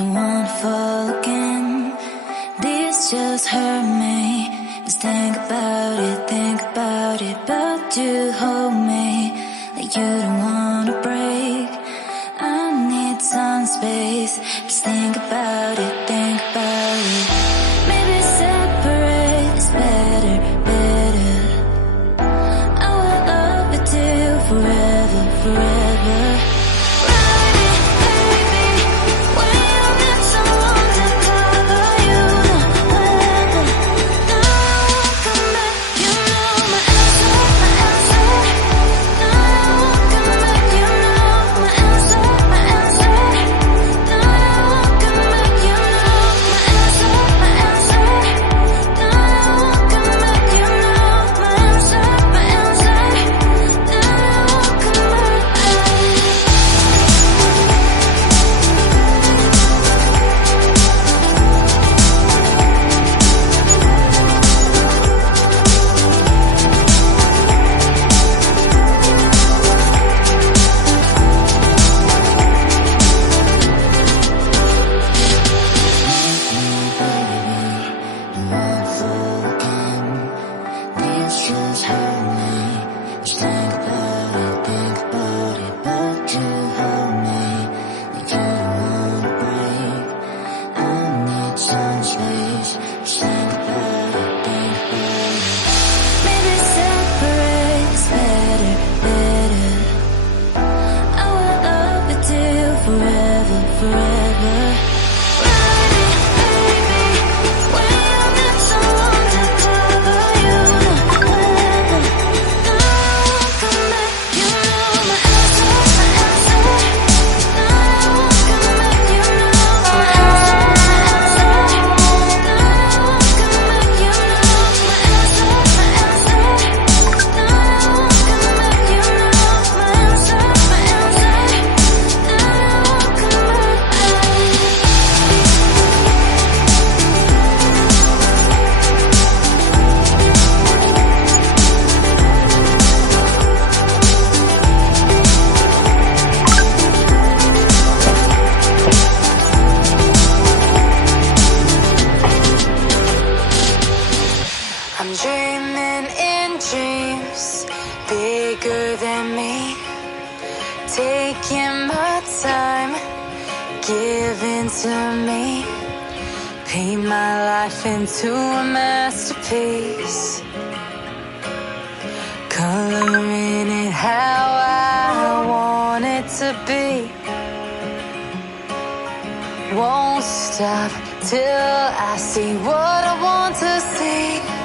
don't wanna fall again. This just hurt me. Just think about it, but you hold me like you don't wanna break. I need some space. Just think about it, think about it. Maybe separate is better, better. I will love you till forever, forever. Just hurt me. Just think about it, but you hold me like you don't wanna break. I need some space. Just think about it, think about it. Maybe separate is better, better. I will love you till forever, forever. I'm dreaming in dreams bigger than me, taking my time, giving to me, paint my life into a masterpiece, coloring it how I want it to be. Won't stop till I see what I want to see.